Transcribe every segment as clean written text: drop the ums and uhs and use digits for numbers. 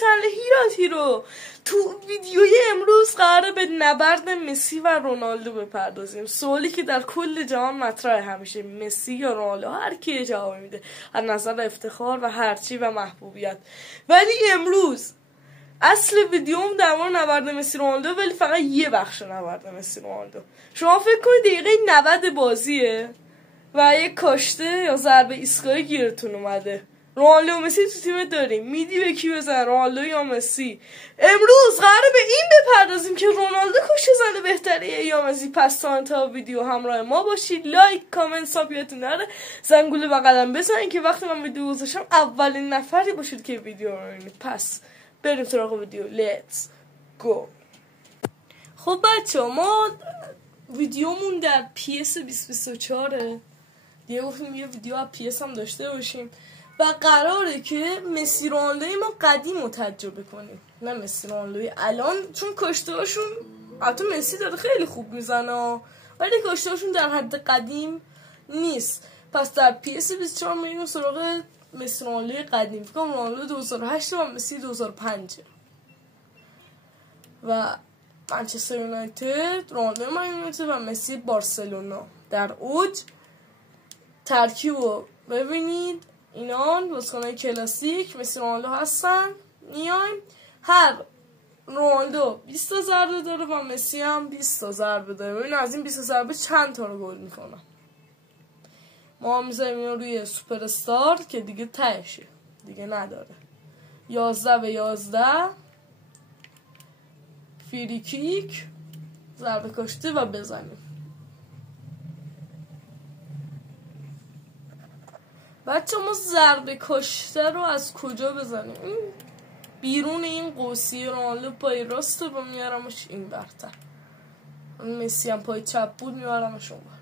چنل هیرو تو ویدیوی امروز قراره به نبرد مسی و رونالدو بپردازیم. سوالی که در کل جهان مطرحه همیشه، مسی یا رونالدو، هر کی جواب میده از نظر افتخار و هرچی و محبوبیت. ولی امروز اصل ویدیوم در مورد نبرد مسی رونالدو، ولی فقط یه بخش نبرد مسی رونالدو. شما فکر کنید دقیقه 90 بازیه و یک کاشته یا ضربه ایستگاهی گیرتون اومده، رونالدو و مسی تو تیم داریم، میدی به کی بزن، رونالدو یا مسی؟ امروز قراره به این بپردازیم که رونالدو کاشته زنه بهتریه یا مسی. پس تا انتها ویدیو همراه ما باشید. لایک، کامنت، ساب یادتون نره، زنگوله بغلم بزنین که وقتی من ویدیو گذاشتم اولین نفری باشید که ویدیو رو ببینید. پس بریم سراغ ویدیو. لیتس گو. خب بچه‌ها، ما ویدیومون در PS 2024 دیگه گفتیم یه ویدیو از PS هم داشته باشیم و قراره که مسی رونالدوی ما قدیم رو تجربه کنیم، نه مسی رونالدوی الان، چون کاشته‌هاشون البته مسی داره خیلی خوب میزنه ولی کاشته‌هاشون در حد قدیم نیست. پس در PS 24 میریم سراغ مسی رونالدوی قدیم. فکر کنم رونالدو 2008 و مسی 2005 و منچستر یونایتد، رونالدو من یونایتد و مسی بارسلونا در اوج. ترکیب رو ببینید، اینان بازیکن‌های کلاسیک مسی رونالدو هستن. میایم هر رونالدو 20 تا ضربه داره و مسی هم 20 تا ضربه داره. ببین از این 20 ضربه چند تا رو گل میکنن. ما میذاریم اینو روی سوپر استار که دیگه تهشه، دیگه نداره. 11 به 11 فری کیک، ضربه کاشته و بزنیم. بچه ما ضربه کاشته رو از کجا بزنیم؟ این بیرون این قوسیه رونالدو پای راست رو میارمش این برتر، مسی هم پای چپ بود میارمش اون بر.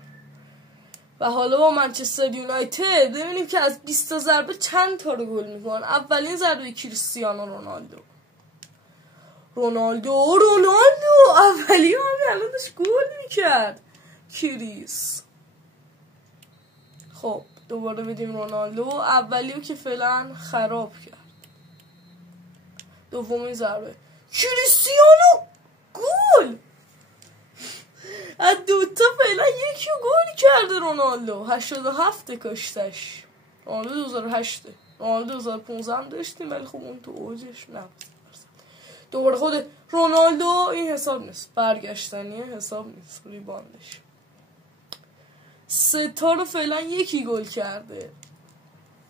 و حالا با منچستر یونایتد ببینیم که از 20 تا ضربه چند تا رو گل میکنن. اولین ضربه کریستیانو رونالدو اولی هم الان داشت گل میکرد کریس. خب دوباره بدیم رونالدو، اولیو که فعلا خراب کرد. دومین ضربه کریستیانو گل. از دوتا فعلا یکی گل کرده رونالدو. 87 کاشتش. رونالدو 2008. رونالدو 2015 هم داشتیم ولی خب اون تو اوجش نبود. دوباره خود رونالدو این حساب نیست، برگشتنیه، حساب نیست، ریباندش. 3 تا رو فعلا یکی گل کرده.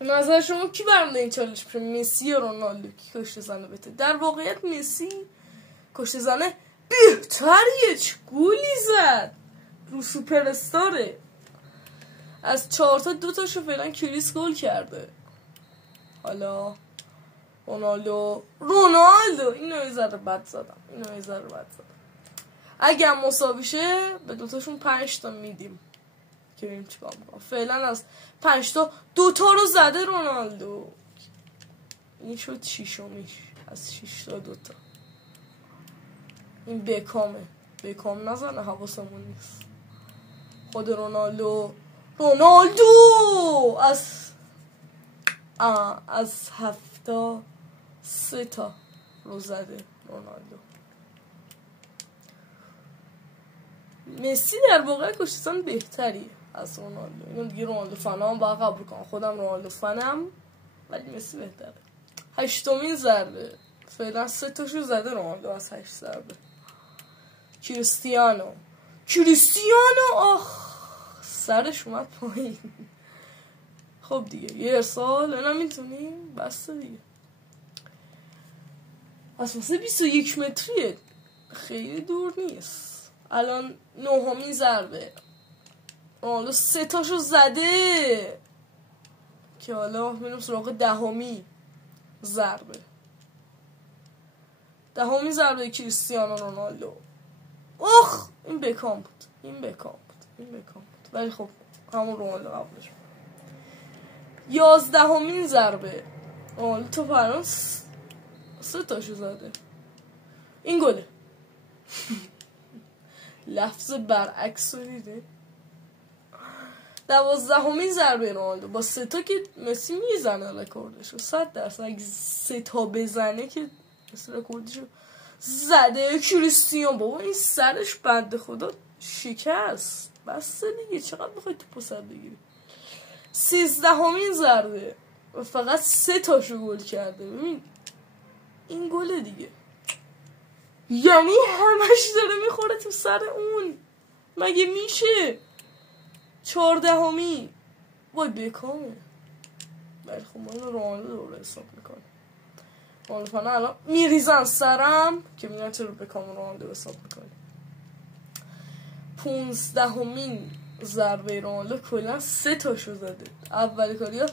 نظر شما کی برنده این چالش بشه، مسی یا رونالدو؟ کی کاشته زنه بهتره؟ در واقعیت مسی کاشته زنه بهتریه. چه گلی زد رو سوپر استاره. از 4 تا 2 تاشو فعلا کریس گل کرده. حالا رونالدو اینو یه ذره بد زدم. اگه هم مساوی شه به 2 تاشون 5 تا میدیم که ببینیم چیکار میکنم. فعلا از 5 تا 2 تا رو زده رونالدو. این شد 6میش از 6 تا 2 تا. این بکام نزنه، حواسمون نیست. خود رونالدو از 7 تا رو زده رونالدو. مسی در واقع کاشتن بهتریه از رونالدو. اینو دیگه رونالدو فنام باید قبول کنم، خودم رونالدو فنم، ولی مسی بهتره. 8مین ضربه فعلا 3 تاشو زده رونالدو از 8 ضربه. کریستیانو آخ سرش اومد پایین. خب دیگه یه ارسال اینا میتونیم بسته دیگه. اساسه 21 متریه، خیلی دور نیست. الان 9مین ضربه رونالدو 3 تاشو زده که حالا میریم سراغ 10مین ضربه. 10مین ضربه کریستیانو رونالدو. اوخ این بکام بود ولی خب همون رونالدو قبلش. 11مین ضربه رونالدو تو پران 3 تاشو زده. این گله. لفظ برعکس رو دیده. 12مین ضربه رونالدو با 3 تا که مسی میزنه رکوردشو 100%. اگه 3 تا بزنه که مسی رکوردشو زده. کریستیانو بابا این سرش بنده خدا شکست. بس دیگه چقدر بخوای توپو سر بگیری. 13مین ضربه و فقط 3 تاشو گل کرده. ببین این گله دیگه، یعنی همش داره میخوره تو سر اون. مگه میشه؟ 14می وای بکامه. ولی خب ما اینو رونالدو رو حساب میکنه. رونالدو الان میریزن سرم که میگن چرا بکام رونالدو حساب میکنه. 15مین ضربه رونالدو کلا 3 تاشو زده. اولی کاریا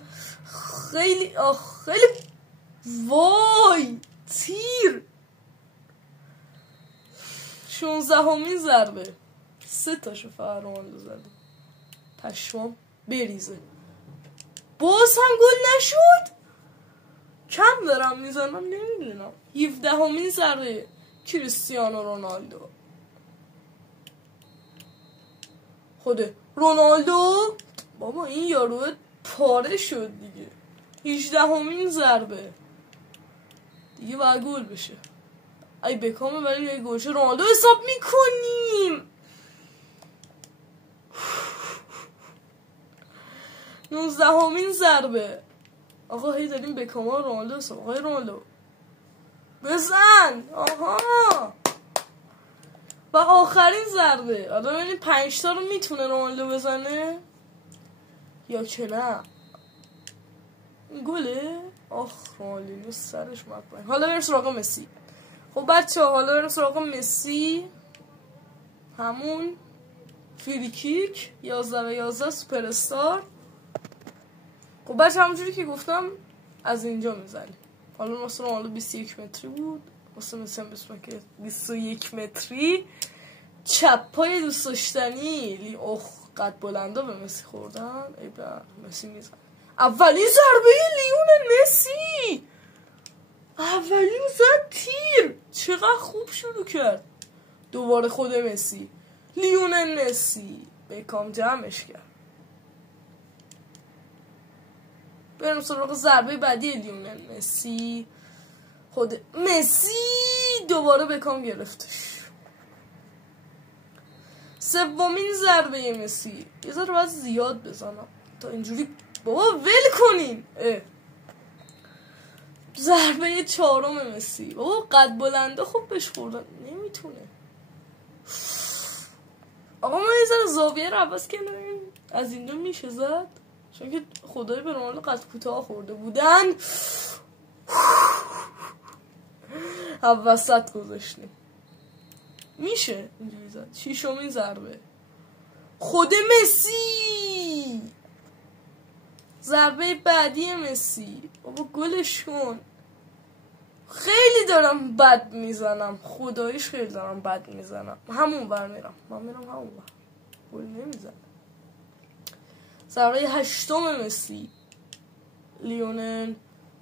خیلی وای تیر. 16مین ضربه 3 تاشو فقط رونالدو زده. پشمام بریزه. باز هم گل نشد. کم دارم میزنم نمیدونم. 17مین ضربه کریستیانو رونالدو. خود رونالدو بابا این یارو پاره شد دیگه. 18مین ضربه دیگه باید گل بشه. ای بکامه ولی یه گلشه رونالدو حساب میکنیم. 19مین ضربه. آقا هی داریم بکام ها رونالدو حساب. آقای رونالدو بزن. آها. و آخرین ضربه. آدم ببینید 5 تا رو میتونه رونالدو بزنه یا که نه. گله. آخ رونالدو سرش مطمئن. حالا بریم سراغ مسی. خب بچه ها حالا بریم سراغ مسی. همون فریکیک 11/11 سوپر استار. خب بچه همونجوری که گفتم از اینجا میزنیم. حالا واسه رونالدو 21 متری بود، واسه مسی هم 21 متری. چپ پای دوست داشتنی. اوه قد بلندا به مسی خوردن. ای بابا مسی میزنه. اولی ضربه لیون مسی. اولی زد تیر. چقدر خوب شروع کرد. دوباره خود مسی. لیون مسی بکام جمعش کرد. بریم سراغ ضربه بعدی لیون مسی. خود مسی دوباره بکام گرفتش. 3مین ضربه مسی. یه ذره باید زیاد بزنم تا اینجوری بابا ول کنین. ضربه 4 مسی. بابا قد بلنده خوب بهش خوردن نمیتونه. آقا ما یه ذره زاویه رو عوض کنیم. از اینجا میشه زد چون که خدای به رونالدو قد کوتاه خورده بودن. وسط گذاشتیم. میشه اینجوری زد. 6مین ضربه خود مسی. ضربه بعدی مسی. بابا گلش کن. خیلی دارم بد میزنم. خداییش خیلی دارم بد میزنم. همون بر میرم. من میرم همون بر. گل نمیزنم. ضربه 8 مسی.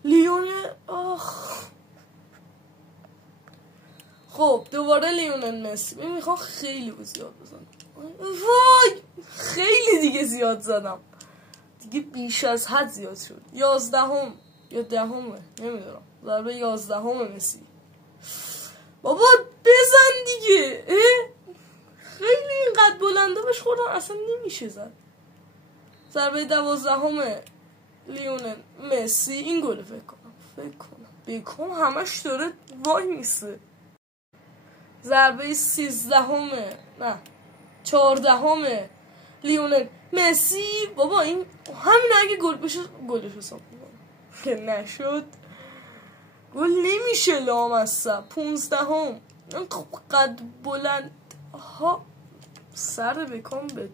لیون آخ. خب دوباره لیون مسی. من میخوام خیلی زیاد بزنم. وای خیلی دیگه زیاد زدم دیگه، بیش از حد زیاد شد. 11 یا 10 نمیدونم. ضربه 11 مسی. بابا بزن دیگه. خیلی اینقدر بلنده بهش خوردن اصلا نمیشه زد. ضربه 12 لیون مسی. این گل فکر کنم بکام همش داره وای میسه. ضربه 13 نه 14 لیون مسی. بابا این همین اگه گل بشه گلش حساب میکنم که نشد. گل نمیشه لامصب. 15 قد بلند. ها سر بکام به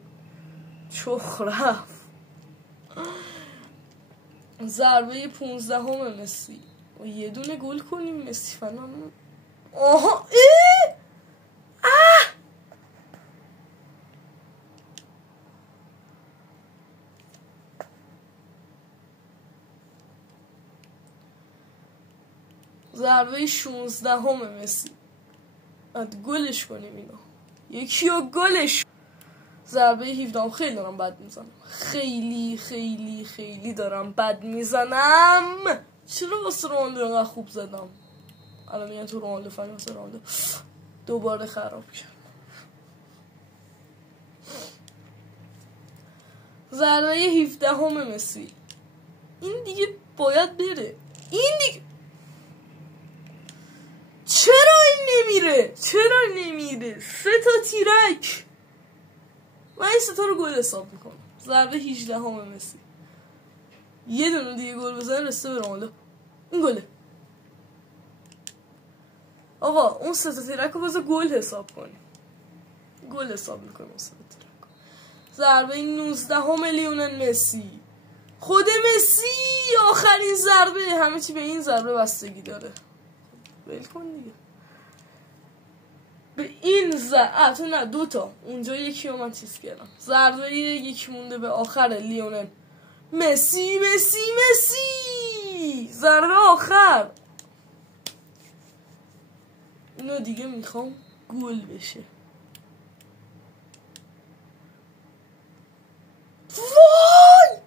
چخ رفت. ضربه 15 مسی. و یه دونه گل کنیم مسی فنان. آها ضربه 16 مسی. باید گلش کنیم اینو. یکی رو گلش. ضربه 17 خیلی دارم بد میزنم، خیلی خیلی خیلی دارم بد میزنم. چرا واسه رونالدو اینقدر خوب زدم؟ الان میگن تو رونالدو فن واسه رونالدو دوباره خراب کرد. ضربه 17 مسی، این دیگه باید بره. این دیگه چرا این نمیره؟ 3 تا تیرک. من این 3 تا رو گل حساب میکنم. ضربه 18 مسی، یه دونه دیگه گل بزنه رسته به رونالدو، این گله. آقا اون 3 تا تیرک رو بذار گل حساب کنیم، گل حساب میکنیم اون 3 تا تیرک. ضربه 19 لیونل مسی، خود مسی آخرین ضربه، همه چی به این ضربه بستگی داره. ول کن دیگه. به این ضربه نه 2 تا اونجا یکی رو من چیز کردم. ضربه یکی مونده به آخر لیونل مسی. ضربه آخر، اینو دیگه میخوام گل بشه. وای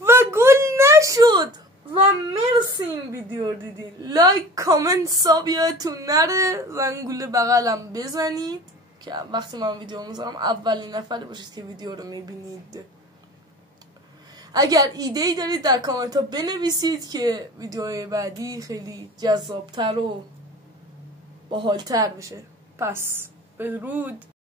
و گل نشد. و مرسی این ویدیو رو دیدین. لایک کامنت ساب یادتون نره، زنگوله بغلم بزنید که وقتی من ویدیو میذارم اولین نفری باشید که ویدیو رو میبینید. اگر ایده‌ای دارید در کامنت ها بنویسید که ویدیوهای بعدی خیلی جذابتر و باحالتر بشه. پس بدرود.